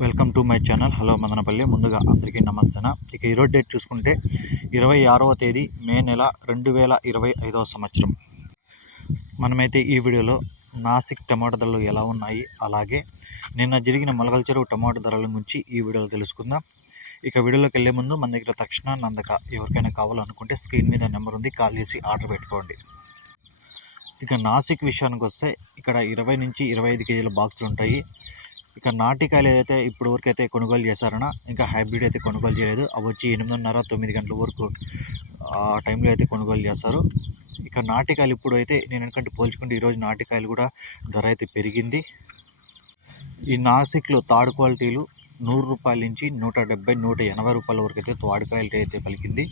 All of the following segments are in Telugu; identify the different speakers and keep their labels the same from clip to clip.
Speaker 1: Welcome to my channel. Hello Madanapalle. ముందుగా అందరికీ నమస్తేన? ఇక ఈరోజు డేట్ చూసుకుంటే ఇరవై ఆరవ తేదీ మే నెల రెండు వేల ఇరవై ఐదవ సంవత్సరం. మనమైతే ఈ వీడియోలో నాసిక్ టమాటా ధరలు ఎలా ఉన్నాయి అలాగే నిన్న జరిగిన మొలకల చెరువు టమాటా ధరల గురించి ఈ వీడియోలో తెలుసుకుందాం. ఇక వీడియోలోకి వెళ్ళే ముందు మన దగ్గర తక్షణ నందక ఎవరికైనా కావాలనుకుంటే స్క్రీన్ మీద నెంబర్ ఉంది కాల్ చేసి ఆర్డర్ పెట్టుకోండి. ఇక నాసిక్ విషయానికి వస్తే ఇక్కడ ఇరవై నుంచి ఇరవై ఐదు కేజీల బాక్సులు ఉంటాయి. ఇక నాటికాయలు ఏదైతే ఇప్పుడు వరకు అయితే కొనుగోలు చేశారనో ఇంకా హైబ్రిడ్ అయితే కొనుగోలు చేయలేదు. అవి వచ్చి ఎనిమిదిన్నర తొమ్మిది గంటల వరకు ఆ టైంలో అయితే కొనుగోలు చేస్తారు ఇక నాటికాయలు ఇప్పుడు అయితే నేను ఎందుకంటే పోల్చుకుంటే ఈరోజు నాటికాయలు కూడా ధర అయితే పెరిగింది. ఈ నాసిక్లో తాడు క్వాలిటీలు నూరు రూపాయల నుంచి నూట డెబ్బై నూట ఎనభై రూపాయల వరకు అయితే తాడు క్వాలిటీ అయితే పలికింది.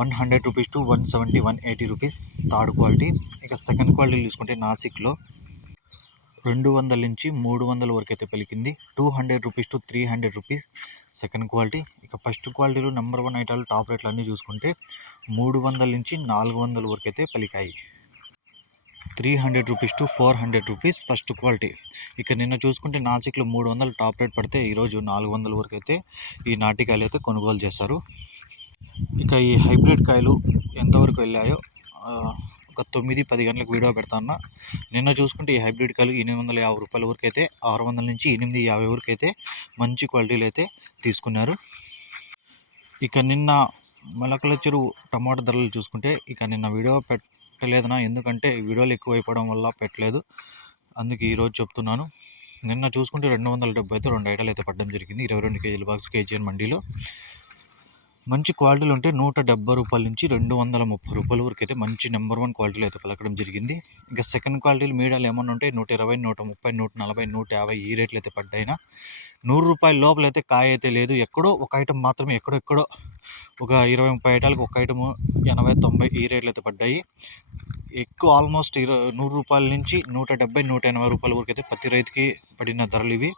Speaker 1: One hundred rupees to one seventy one eighty rupees third quality. ఇక సెకండ్ క్వాలిటీ చూసుకుంటే నాసిక్లో రెండు వందల నుంచి మూడు వందల వరకు అయితే పలికింది. Two hundred rupees to three hundred rupees second quality. ఇక ఫస్ట్ క్వాలిటీలో నెంబర్ వన్ ఐటాలు టాప్ రేట్లు అన్నీ చూసుకుంటే మూడు వందల నుంచి నాలుగు వందల వరకు అయితే పలికాయి. Three hundred rupees to four hundred rupees first quality. ఇక నిన్న చూసుకుంటే నాసిక్లో మూడు వందలు టాప్ రేట్ పడితే ఈరోజు నాలుగు వందల వరకు అయితే ఈ నాటికాయలు అయితే కొనుగోలు చేస్తారు ఇక ఈ హైబ్రిడ్ కాయలు ఎంతవరకు వెళ్ళాయో ఒక తొమ్మిది పది గంటలకు వీడియో పెడతాను నిన్న చూసుకుంటే ఈ హైబ్రిడ్ కలిగి ఎనిమిది వందల యాభై రూపాయల వరకు అయితే ఆరు వందల నుంచి ఎనిమిది యాభై వరకు అయితే మంచి క్వాలిటీలు అయితే తీసుకున్నారు. ఇక నిన్న మొలకల చెరువు టమాటా ధరలు చూసుకుంటే ఇక నిన్న వీడియో పెట్టలేదనా? ఎందుకంటే వీడియోలు ఎక్కువ అయిపోవడం వల్ల పెట్టలేదు. అందుకే ఈరోజు చెప్తున్నాను. నిన్న చూసుకుంటే రెండు వందల డెబ్బై అయితే రెండు ఐటలు అయితే పడడం జరిగింది. ఇరవై రెండు కేజీల బాక్స్ కేజీఎన్ మండీలో. మంచి క్వాలిటీలు ఉంటే నూట డెబ్బై రూపాయల నుంచి రెండు వందల ముప్పై రూపాయల వరకు అయితే మంచి నెంబర్ వన్ క్వాలిటీలు అయితే పలకడం జరిగింది. ఇంకా సెకండ్ క్వాలిటీలు మీడియాలు ఏమన్నా ఉంటే నూట ఇరవై నూట ముప్పై నూట నలభై నూట యాభై ఈ రేట్లు అయితే పడ్డాయినా నూరు రూపాయల లోపల అయితే కాయ అయితే లేదు. ఎక్కడో ఒక ఐటమ్ మాత్రమే ఎక్కడెక్కడో ఒక ఇరవై ముప్పై ఐటాలకు ఒక ఐటమ్ ఎనభై తొంభై ఈ రేట్లు అయితే పడ్డాయి. ఎక్కువ ఆల్మోస్ట్ ఇరవై నూరు రూపాయల నుంచి నూట డెబ్బై నూట ఎనభై రూపాయల వరకు అయితే ప్రతి రైతుకి పడిన ధరలు ఇవి.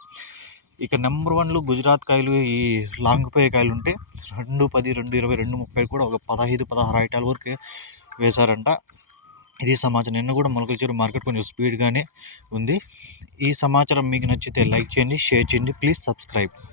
Speaker 1: ఇక నెంబర్ వన్లు గుజరాత్ కాయలు ఈ లాంగ్ పే కాయలు ఉంటే రెండు పది రెండు ఇరవై రెండు ముప్పై కూడా ఒక పదహైదు పదహారు ఐటాల వరకు వేశారంట. ఇది సమాచారం. నిన్న కూడా మొలకల మార్కెట్ కొంచెం స్పీడ్గానే ఉంది. ఈ సమాచారం మీకు నచ్చితే లైక్ చేయండి షేర్ చేయండి. Please subscribe.